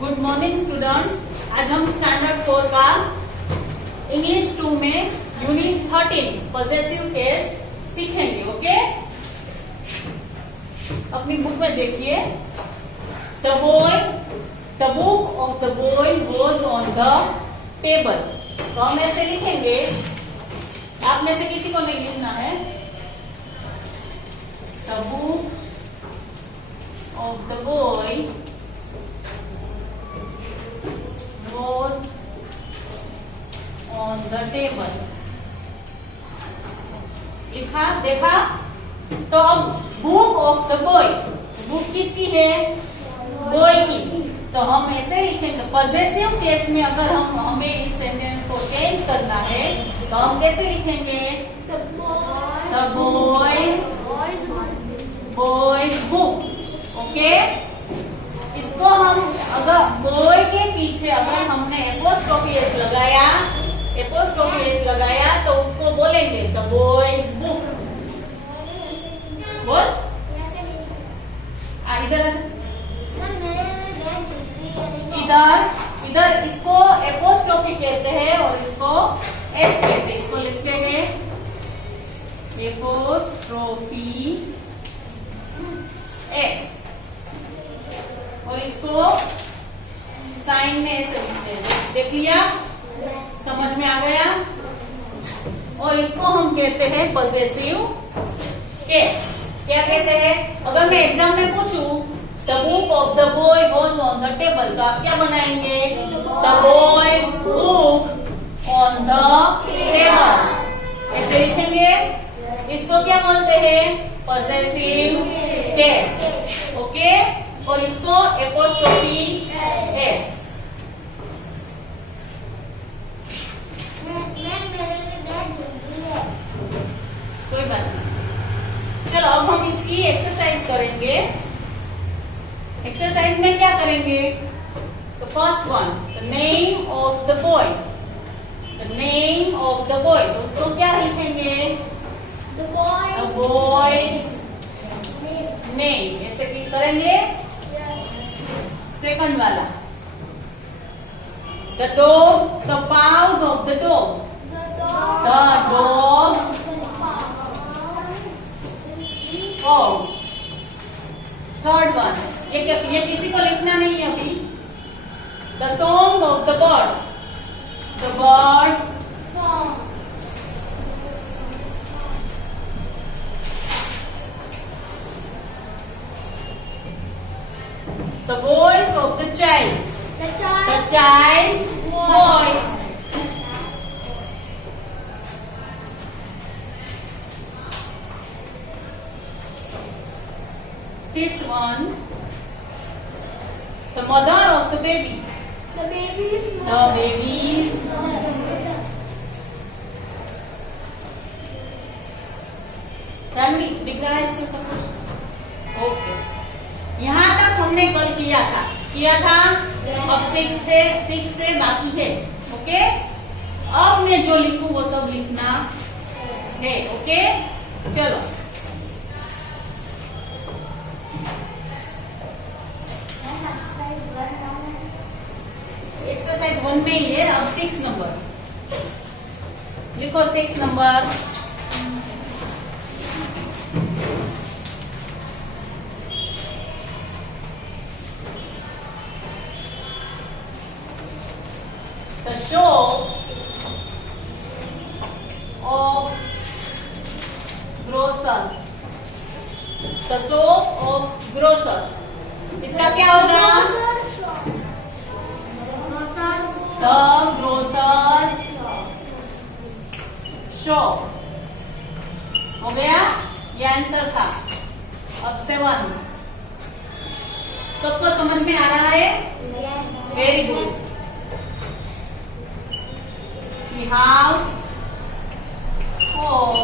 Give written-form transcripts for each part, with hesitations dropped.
Good morning students. आज हम standard 4 का इंग्लिश 2 में यूनिट 13 पॉजेसिव केस सीखेंगे। ओके, अपनी बुक में देखिए। The book of the boy was on the table. तो हम ऐसे लिखेंगे, आप में से किसी को नहीं लिखना है। The book of the boy was on the table। लिखा, देखा। तो अब book of the boy, book किसकी है? बॉय की। तो हम ऐसे लिखेंगे, पॉजेसिव केस में अगर हमें इस सेंटेंस को चेंज करना है तो हम कैसे लिखेंगे? The boys book. ओके, इसको हम अगर बॉय के पीछे अगर हमने एपोस्ट्रोफी एस लगाया तो उसको बोलेंगे द बॉयज बुक। बोल, इधर इसको एपोस्ट्रोफी कहते हैं और इसको एस कहते हैं। इसको लिखते हैं एपोस्ट्रोफी एस और इसको साइन में ऐसे लिखते हैं। देख लिया? समझ में आ गया? और इसको हम कहते हैं पॉजेसिव केस। क्या कहते हैं? अगर मैं एग्जाम में पूछूं the book of the boy was on the table, तो आप क्या बनाएंगे? The boys book on the table. ऐसे लिखेंगे। इसको क्या बोलते हैं? Possessive case. ओके, और इसको एपोस्ट्रोफी एस। कोई बात नहीं। चलो अब हम इसकी एक्सरसाइज करेंगे। एक्सरसाइज में क्या करेंगे? तो first one, the name of the boy. The name of the boy, तो उसको क्या लिखेंगे? The boys name. ऐसे करेंगे। सेकंड वाला, the dog, the pause of the dog. The dog pause. Third one, ये किसी को लिखना नहीं है अभी। The song of the bird. The birds song. The voice of the child. The child's voice. Fifth one, the mother of the baby. The baby's mother. Shanvi, दिख रहा है इससे सब कुछ? ओके, यहाँ तक हमने कल किया था। अब 6 से बाकी है। ओके, अब मैं जो लिखूं वो सब लिखना है। ओके, चलो। एक्सरसाइज 1 में ही है। अब 6 नंबर लिखो। 6 number, the shop of grocer। the shop of grocer, इसका क्या होगा? the grocer's shop। हो गया? ये आंसर था। अब 7, सबको समझ में आ रहा है? Very good. The house of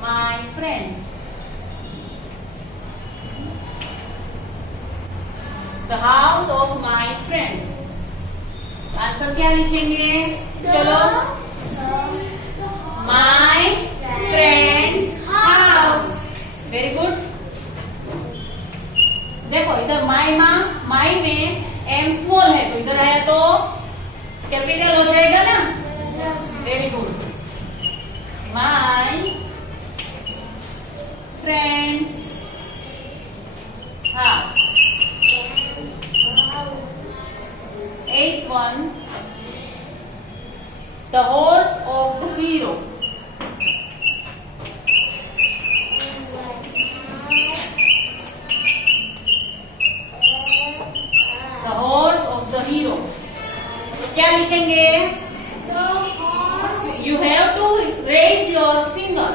my friend। The house of my friend। Answer क्या लिखेंगे? चलो, my friend's house। Very good. देखो इधर माई माँ माई में एम स्मॉल है तो इधर आया तो कैपिटल हो जाएगा ना। Very good. माई फ्रेंड्स हाँ। 8th one, the horse of the hero. The horse of the hero. तो क्या लिखेंगे? You have to raise your finger.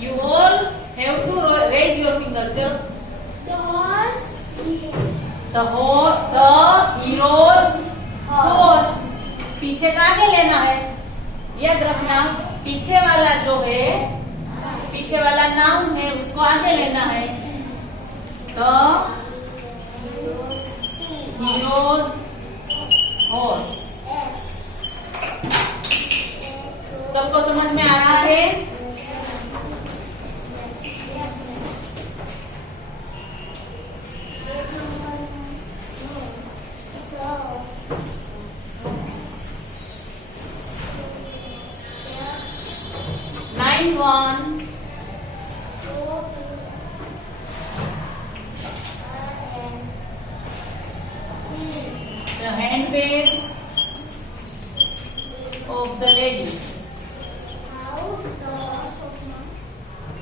You all have to raise your finger. The hero's horse. पीछे का आगे लेना है, याद रखना। पीछे वाला जो है, पीछे वाला नाउन है, उसको आगे लेना है। The hero's horse. सबको समझ में आ रहा है? Ninth one. The handbag of the lady.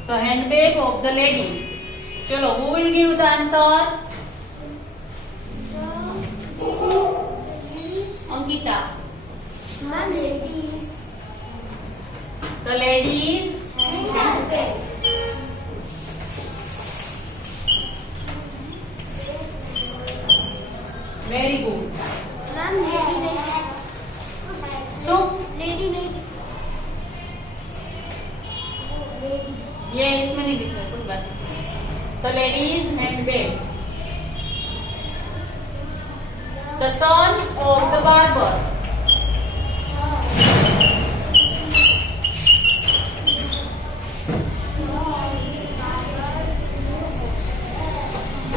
The handbag of the lady. चलो, who will give the answer? Ankita. The ladies handbag. Very good. So, ये इसमें नहीं दिख रहा, कुछ बात नहीं। The ladies handbag. The son of the barber.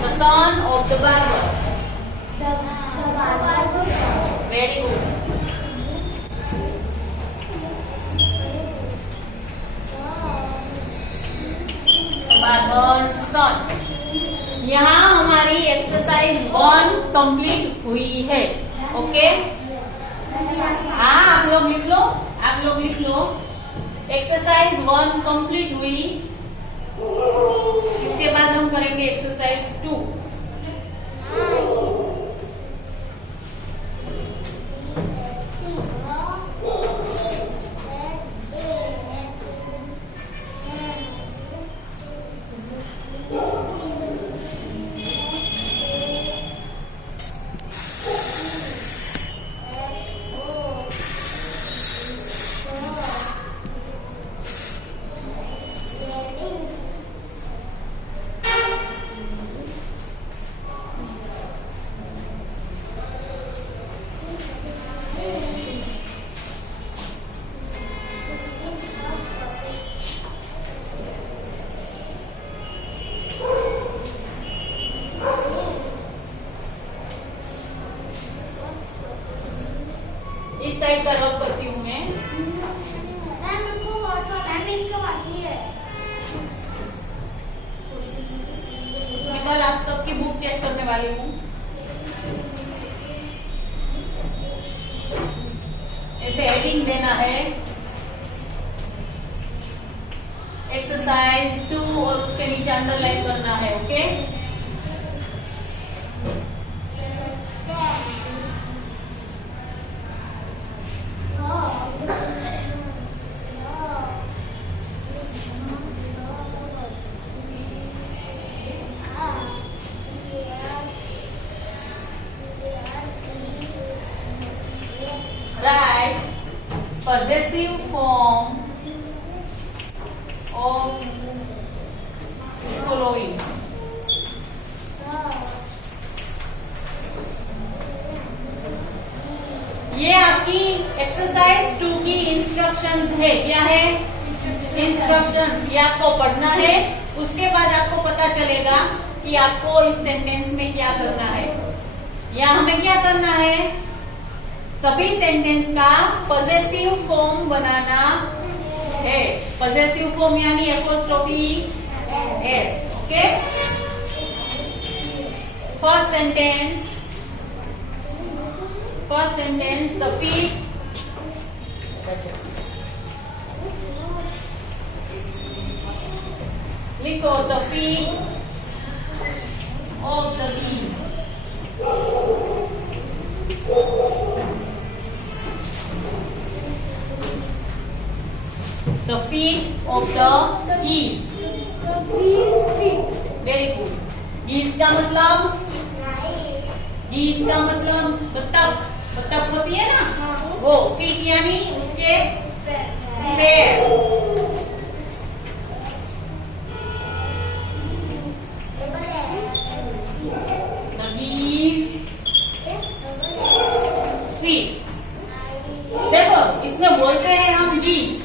The son of the barber. Very good. Barber's son. यहाँ हमारी एक्सरसाइज 1 कंप्लीट हुई है। ओके, हाँ आप लोग लिख लो, आप लोग लिख लो। एक्सरसाइज 1 कंप्लीट हुई। इसके बाद हम करेंगे एक्सरसाइज 2। इस साइड का रब करती हूँ मैं। मैं कल आप सबकी बुक चेक करने वाली हूँ। ऐसे हेडिंग देना है एक्सरसाइज 2 और उसके नीचे अंडरलाइन करना है। Okay, possessive form of following. ये आपकी एक्सरसाइज 2 की इंस्ट्रक्शंस है। क्या है? इंस्ट्रक्शंस। ये आपको पढ़ना है, उसके बाद आपको पता चलेगा कि आपको इस सेंटेंस में क्या करना है। या हमें क्या करना है, सभी सेंटेंस का पॉजेसिव फॉर्म बनाना है। पॉजेसिव फॉर्म यानी apostrophe S. Okay, first sentence the feet लिखो, the feet of the leaves. The feet of the geese. The geese feet. Very good. Geese का मतलब, geese का मतलब बत्तख, बत्तख होती है ना, वो feet यानी उसके पैर। The geese feet. देखो, इसमें बोलते हैं हम geese,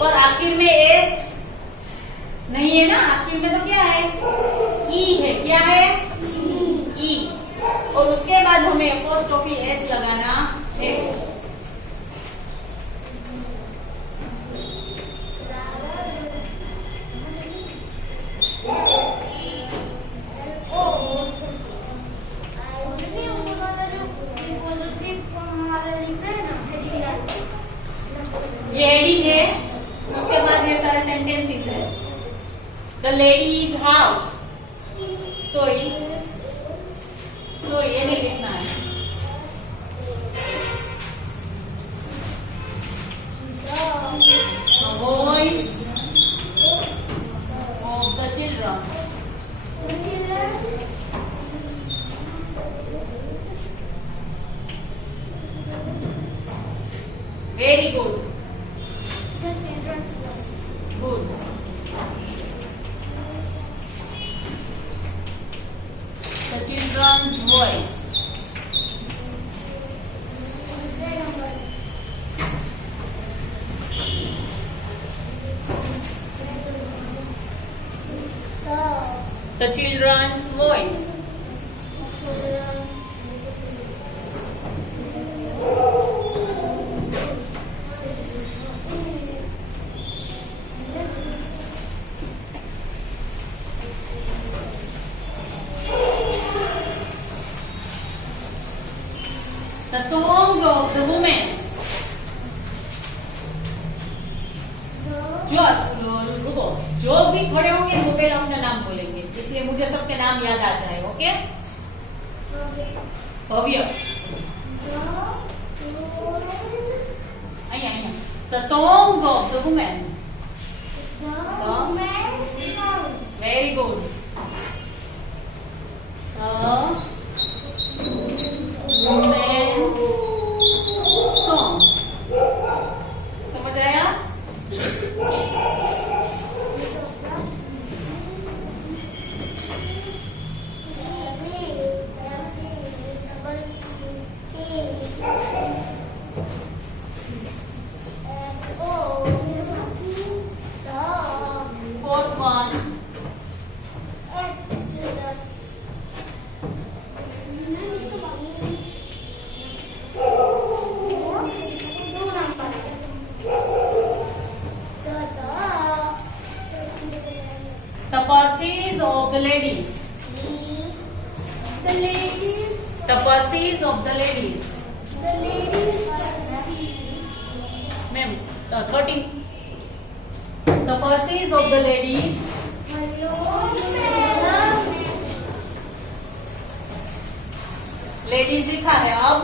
पर आखिर में एस नहीं है ना, आखिर में तो क्या है, ई है। क्या है, ई। और उसके बाद हमें अपोस्ट्रोफी एस लगाना है। ये हेडिंग है, उसके बाद ये सारे सेंटेंसेस है। द लेडीज हाउस, सोई ये नहीं लिखना है। The voice of the children, very good, good. The children's voice, the children's voice, the songs of the women. रुको, जो भी खड़े होंगे वो पहले अपना नाम बोलेंगे, इसलिए मुझे सबके नाम याद आ जाए। ओके, भव्य, અહીંયા the songs of the women. Very good. Women's song. समझ आया? Fourth one. The purses of the ladies. The ladies. The purses of the ladies. The ladies. Ma'am, 13. The purses of the ladies. Ladies लिखा है। अब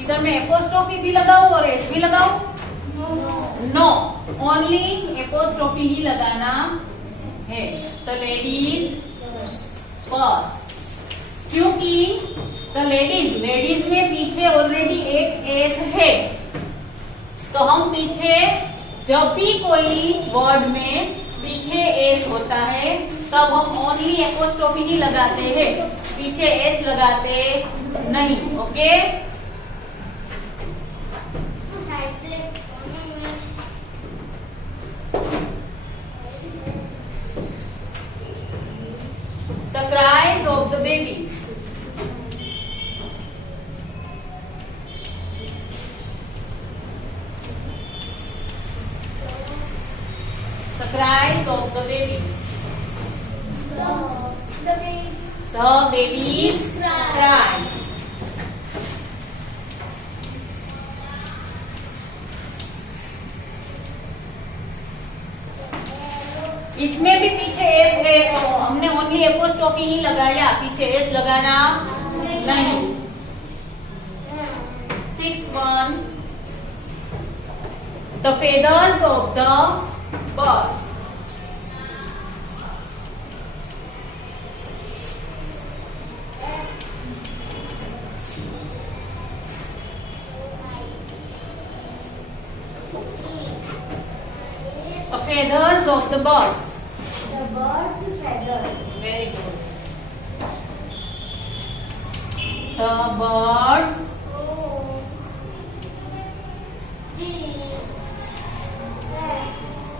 इधर में apostrophe भी लगाऊं और एस भी लगाऊं? नो, ओनली एपोस्ट्रोफी ही लगाना है। द लेडीज पर्स, क्योंकि द लेडीज में पीछे ऑलरेडी एक एस है, तो हम पीछे जब भी कोई वर्ड में पीछे एस होता है तब हम ओनली एपोस्ट्रोफी ही लगाते हैं, पीछे एस लगाते नहीं। Okay, the cries of The cries of the babies. The baby. The babies cries. इसमें भी पीछे एस है तो हमने ओनली एपोस्ट्रोफी ही लगाया, पीछे एस लगाना नहीं। 6-1 The feathers of the birds. The feathers of the birds. The bird's feathers. Very good. The birds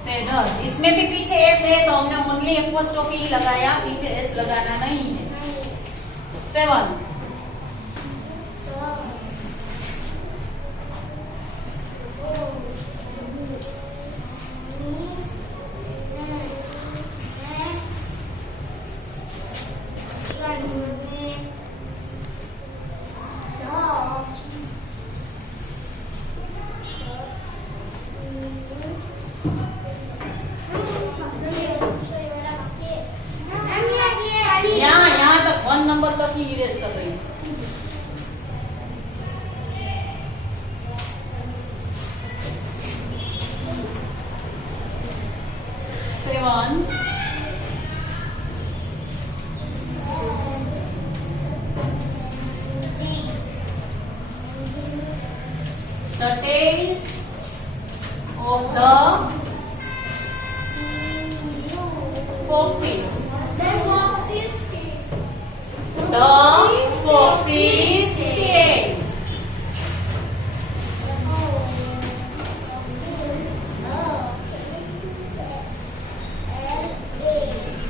feathers. इसमें भी पीछे एस है तो हमने ओनली एपोस्ट्रोफी ही लगाया, पीछे एस लगाना नहीं है। 7 यहाँ तक 1 नंबर तक ही इरेज कर रही हूँ। 7 The tails of the foxes. The fox's The foxes' tails.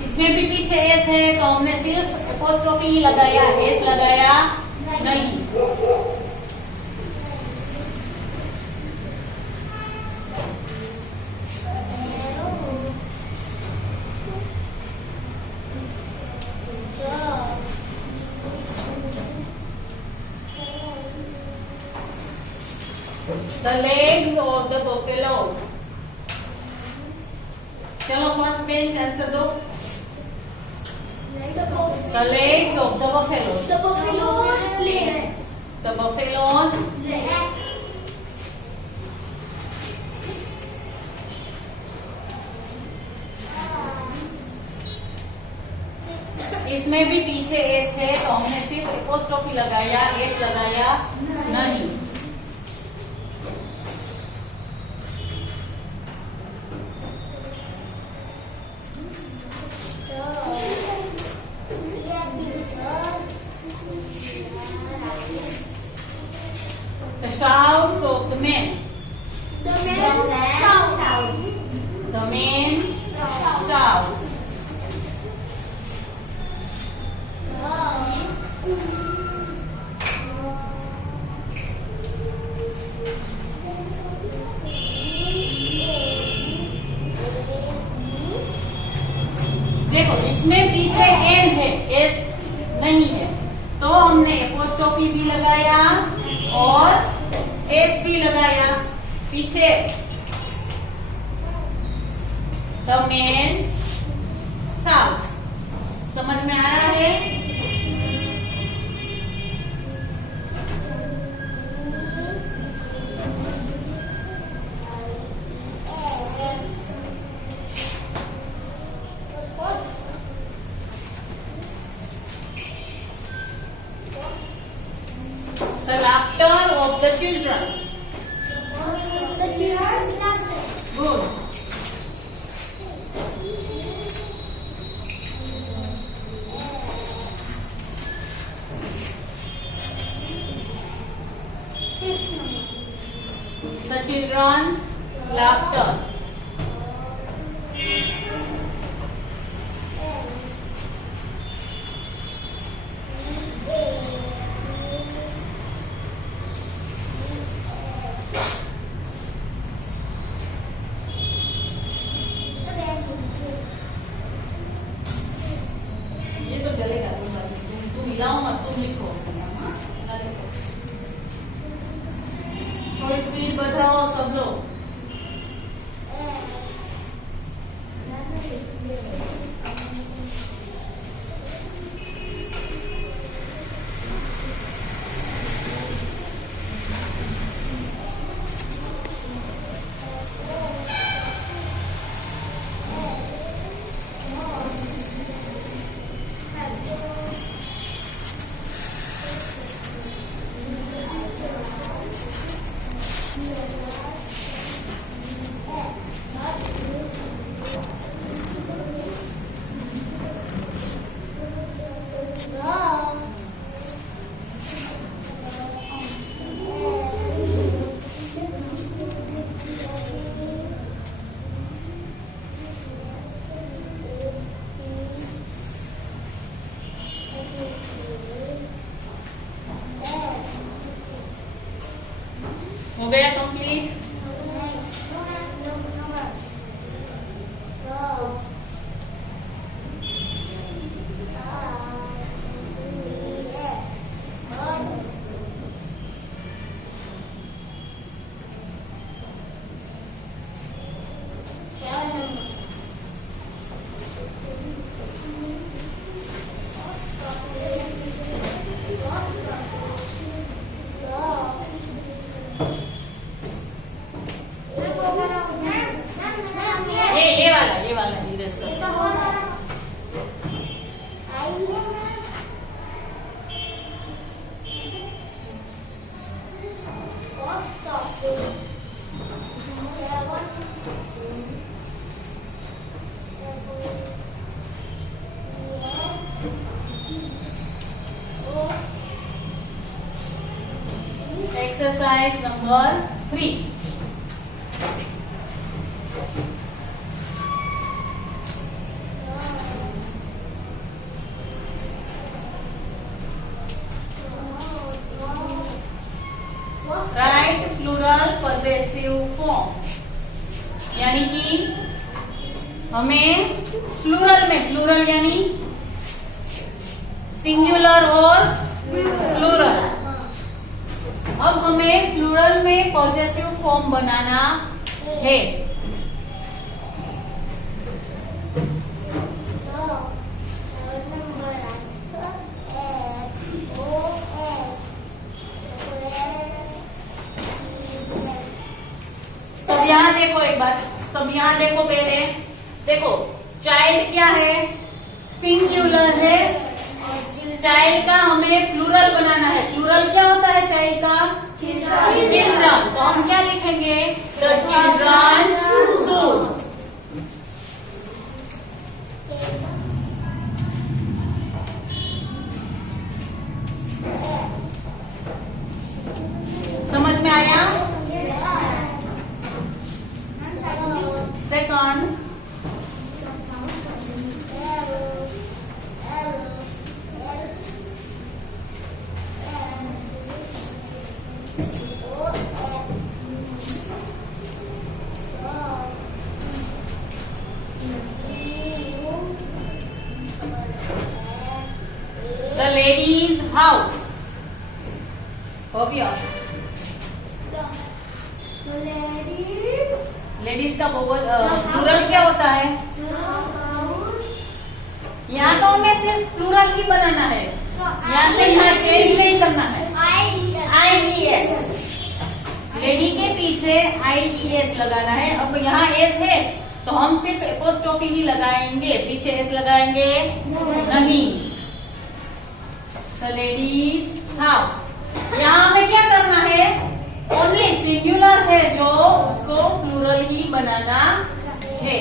इसमें भी पीछे एस है तो हमने सिर्फ एपोस्ट्रोफी ही लगाया, एस लगाया नहीं। The legs of the buffaloes. चलो फर्स्ट पेज आंसर दो। The legs of the buffaloes. The buffalo's legs. The buffaloes Legs. इसमें भी पीछे एस है तो हमने सिर्फ एपोस्ट्रोफी लगाया, एस लगाया नहीं। The shouts of the men. The men's shout. The men's shouts. देखो इसमें पीछे एन है, एस नहीं है, तो हमने एपोस्ट्रोफी भी लगाया और एस भी लगाया पीछे। The men's south. समझ में आ रहा है? The laughter of the children. The children's laughter. Good. The children's laughter. गया कंप्लीट। ये वाला नीरज का। Exercise number 3. Write plural possessive form, यानी कि हमें प्लूरल में, प्लूरल यानी सिंगुलर और प्लूरल, अब हमें प्लूरल में पॉसेसिव फॉर्म बनाना है। सब यहाँ देखो, एक बार सब यहाँ देखो, पहले देखो चाइल्ड क्या है, सिंगुलर है। चाइल्ड का हमें प्लूरल बनाना है। प्लूरल क्या होता है चाइल्ड का? चिल्ड्रन। तो हम क्या लिखेंगे? The children's shoes. समझ में आया? Second, the lady's house. Obvious. Ladies का प्लूरल क्या होता है? यहाँ तो हमें सिर्फ प्लूरल ही बनाना है, यहाँ से यहाँ चेंज नहीं करना है। IES, लेडी के पीछे IES लगाना है। अब यहाँ S है तो हम सिर्फ एपोस्ट्रोफी ही लगाएंगे, पीछे S लगाएंगे नहीं। द लेडीज हाउस, यहाँ हमें क्या करना है? ओनली सिंगुलर है जो उसको प्लूरल ही बनाना है।